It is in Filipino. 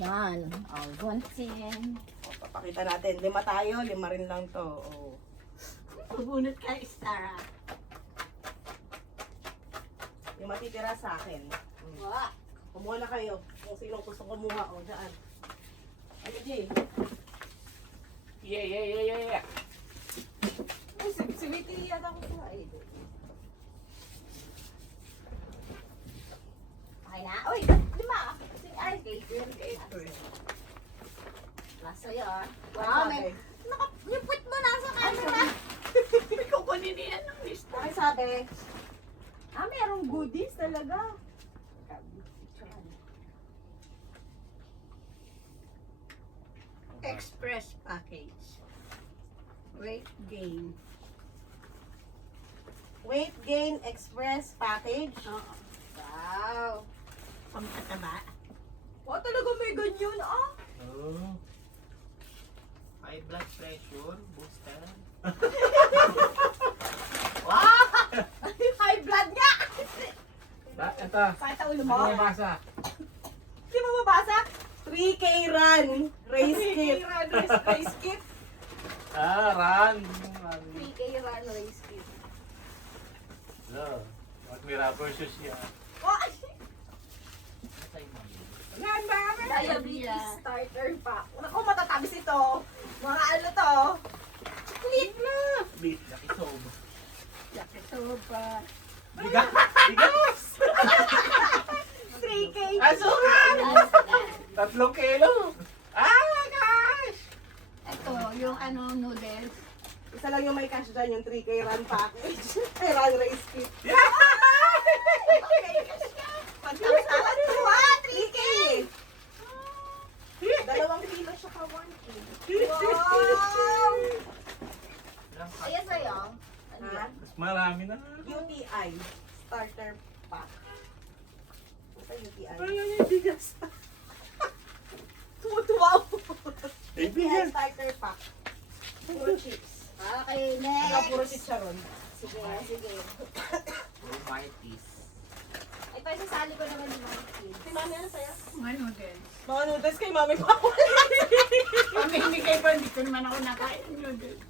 Yan. Oh, gonsin. O, papakita natin. 5 tayo, 5 rin lang to. O. Pabunot ka, Star. Yung matitira sa akin. Wa. Kumuha na kayo. Kung sino gusto kumuha. O, dyan. Ay, Jay. Yeah. Ay, si Witty yata ko sa idol. Okay na. Uy, 5. Ay, kay. Lasa yan. Wow, may... Yung put mo na sa camera. Kukunin niya ng lista. Okay, sabi. Merong goodies talaga. Express package. Weight gain. Weight Gain Express Package. Oo. Wow. Pampataba. Talaga may ganyan, Oh. High blood pressure, booster. High blood nga! Ito. Sakit sa ulo mo? Ano yung basa? Hindi mo mabasa? 3K Run Race Kit. Race kit. Run. 3K run race kit. Hello. What may rubber shoes yan? Ay! Yan ba? Diabetes starter pack. Naku, matatamis ito. Mga ano to? Chocolate na. Beef, yakisoba. Yakisoba. Bigas! 3K. Asukan! 3 kilo! Gosh! Ito, yung ano, noodles. Isa lang yung may cash dyan, yung 3K Run Package. Run Race Kit. Pagkasalan mo, 3K. 2 kilo siya ka 1K. Wow! Ayan sa'yo. Ano Ha? yan? Mas marami na. UTI Starter Pack. Sa UTI. yung bigas. Tuwa-tuwa ako. UTI Starter Pack. Puro chips. Okay, Puro next. chicharon. Sige, sige. Romitis. Ito, isasali ko naman yung mga kids. Si Mami, ano sa'yo? Mga noodles. Mga noodles kay Mami pa. Pamimigay pa, hindi ko naman ako nakain noodles.